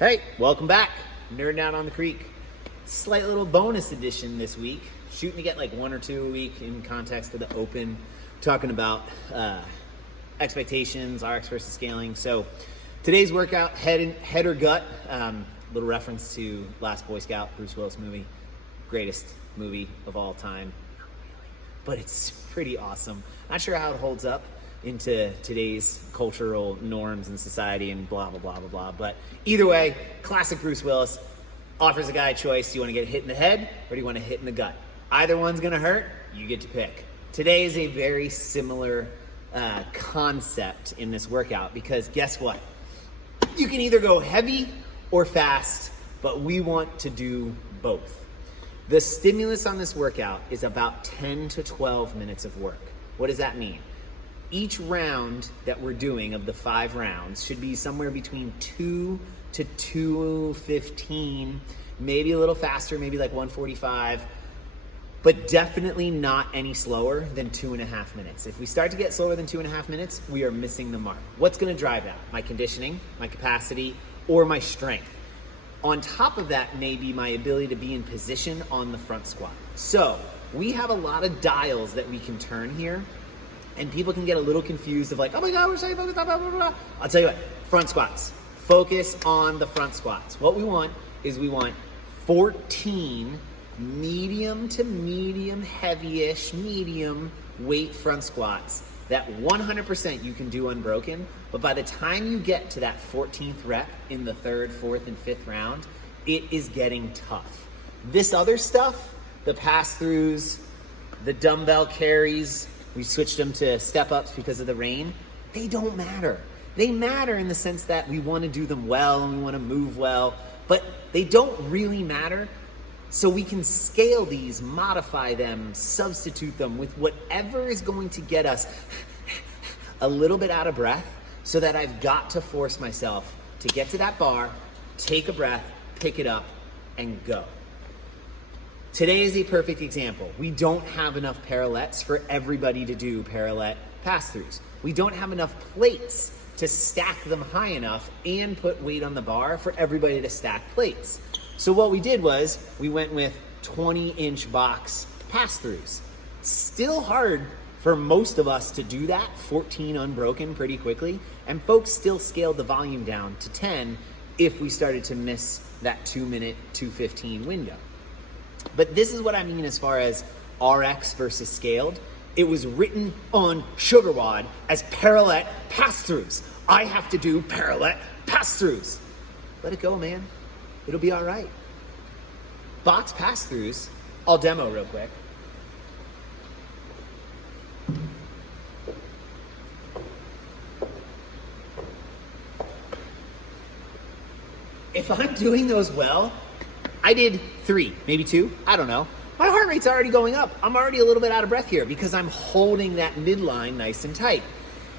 Hey, welcome back. Nerding Out on the Creek. Slight little bonus edition this week. Shooting to get like 1 or 2 a week in context of the open. Talking about expectations, RX versus scaling. So today's workout, head or gut. Little reference to Last Boy Scout, Bruce Willis movie. Greatest movie of all time. Not really, but it's pretty awesome. Not sure how it holds up into today's cultural norms and society and blah, blah, blah, blah, blah. But either way, classic Bruce Willis offers a guy a choice. Do you want to get hit in the head or do you want to hit in the gut? Either one's going to hurt. You get to pick. Today is a very similar concept in this workout because guess what? You can either go heavy or fast, but we want to do both. The stimulus on this workout is about 10 to 12 minutes of work. What does that mean? Each round that we're doing of the 5 rounds should be somewhere between 2 to 2:15, maybe a little faster, maybe like 1:45, but definitely not any slower than 2.5 minutes. If we start to get slower than 2.5 minutes, we are missing the mark. What's gonna drive that? My conditioning, my capacity, or my strength. On top of that may be my ability to be in position on the front squat. So we have a lot of dials that we can turn here. And people can get a little confused of like, oh my God, we're saying focus on blah, blah, blah. I'll tell you what, front squats. Focus on the front squats. What we want is we want 14 medium to medium, heavy-ish, medium weight front squats that 100% you can do unbroken. But by the time you get to that 14th rep in the 3rd, 4th, and 5th round, it is getting tough. This other stuff, the pass-throughs, the dumbbell carries, we switched them to step-ups because of the rain. They don't matter. They matter in the sense that we want to do them well and we want to move well, but they don't really matter. So we can scale these, modify them, substitute them with whatever is going to get us a little bit out of breath so that I've got to force myself to get to that bar, take a breath, pick it up, and go. Today is a perfect example. We don't have enough parallettes for everybody to do parallel pass-throughs. We don't have enough plates to stack them high enough and put weight on the bar for everybody to stack plates. So what we did was we went with 20-inch box pass-throughs. Still hard for most of us to do that, 14 unbroken pretty quickly, and folks still scaled the volume down to 10 if we started to miss that 2-minute, 2:15 window. But this is what I mean as far as RX versus scaled. It was written on SugarWOD as parallel pass-throughs. I have to do parallel pass-throughs. Let it go, man. It'll be all right. Box pass-throughs, I'll demo real quick. If I'm doing those well, I did 3, maybe 2, I don't know. My heart rate's already going up. I'm already a little bit out of breath here because I'm holding that midline nice and tight.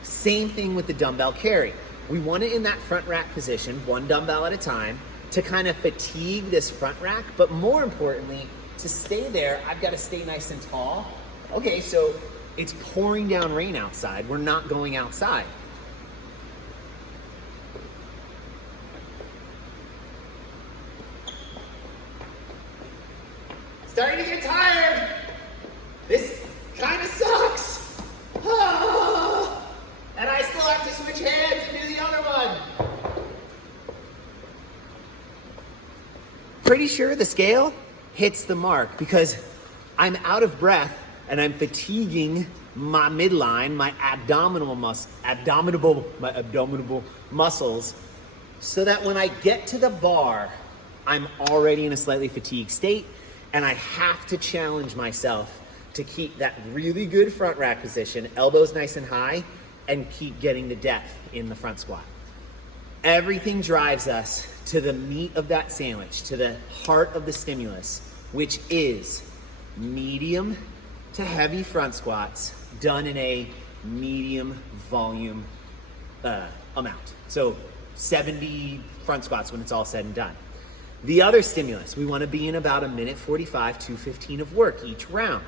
Same thing with the dumbbell carry. We want it in that front rack position, 1 dumbbell at a time, to kind of fatigue this front rack, but more importantly, to stay there, I've got to stay nice and tall. Okay, so it's pouring down rain outside. We're not going outside. Starting to get tired. This kind of sucks. And I still have to switch hands and do the other one. Pretty sure the scale hits the mark because I'm out of breath and I'm fatiguing my midline, my abdominal muscles, so that when I get to the bar, I'm already in a slightly fatigued state. And I have to challenge myself to keep that really good front rack position, elbows nice and high, and keep getting the depth in the front squat. Everything drives us to the meat of that sandwich, to the heart of the stimulus, which is medium to heavy front squats done in a medium volume amount. So 70 front squats when it's all said and done. The other stimulus, we want to be in about 1:45, 2:15 of work each round.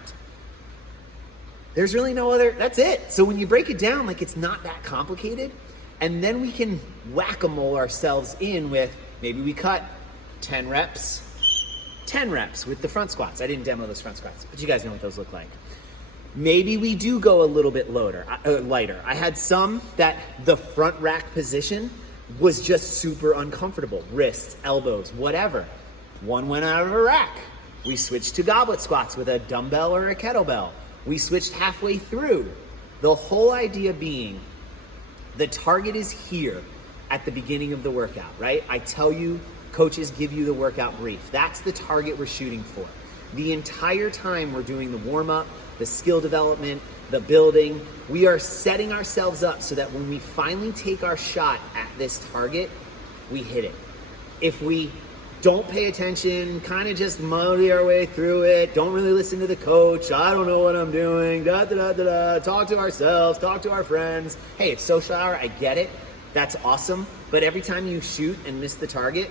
There's really no other, that's it. So when you break it down, like it's not that complicated. And then we can whack-a-mole ourselves in with Maybe we cut 10 reps with the front squats. I didn't demo those front squats, but you guys know what those look like. Maybe we do go a little bit lighter. I had some that the front rack position was just super uncomfortable. Wrists, elbows, whatever. One went out of a rack. We switched to goblet squats with a dumbbell or a kettlebell. We switched halfway through. The whole idea being the target is here at the beginning of the workout, right? I tell you, coaches give you the workout brief. That's the target we're shooting for. The entire time we're doing the warm-up, the skill development, the building, we are setting ourselves up so that when we finally take our shot at this target, we hit it. If we don't pay attention, kind of just muddy our way through it, don't really listen to the coach, I don't know what I'm doing, talk to ourselves, talk to our friends. Hey, it's social hour, I get it, that's awesome, but every time you shoot and miss the target,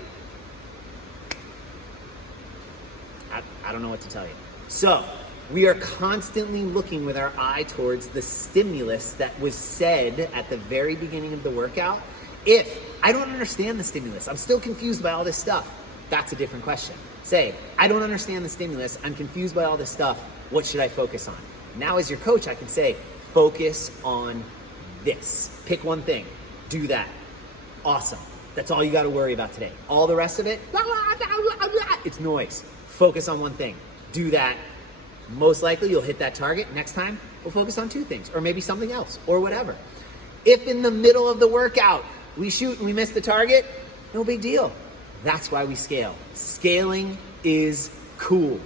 I don't know what to tell you. So, we are constantly looking with our eye towards the stimulus that was said at the very beginning of the workout. If I don't understand the stimulus, I'm still confused by all this stuff, that's a different question. Say, I don't understand the stimulus, I'm confused by all this stuff, what should I focus on? Now as your coach, I can say, focus on this. Pick one thing, do that. Awesome. That's all you gotta worry about today. All the rest of it, it's noise. Focus on one thing, do that. Most likely you'll hit that target. Next time, we'll focus on two things, or maybe something else, or whatever. If in the middle of the workout, we shoot and we miss the target, no big deal. That's why we scale. Scaling is cool.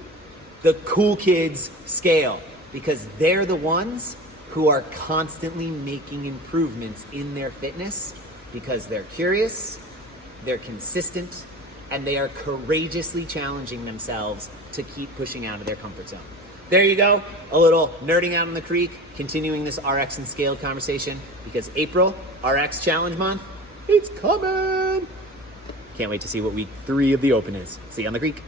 The cool kids scale because they're the ones who are constantly making improvements in their fitness because they're curious, they're consistent, and they are courageously challenging themselves to keep pushing out of their comfort zone. There you go, a little nerding out on the creek, continuing this RX and scale conversation because April, RX Challenge Month, it's coming. Can't wait to see what week 3 of the Open is. See you on the creek.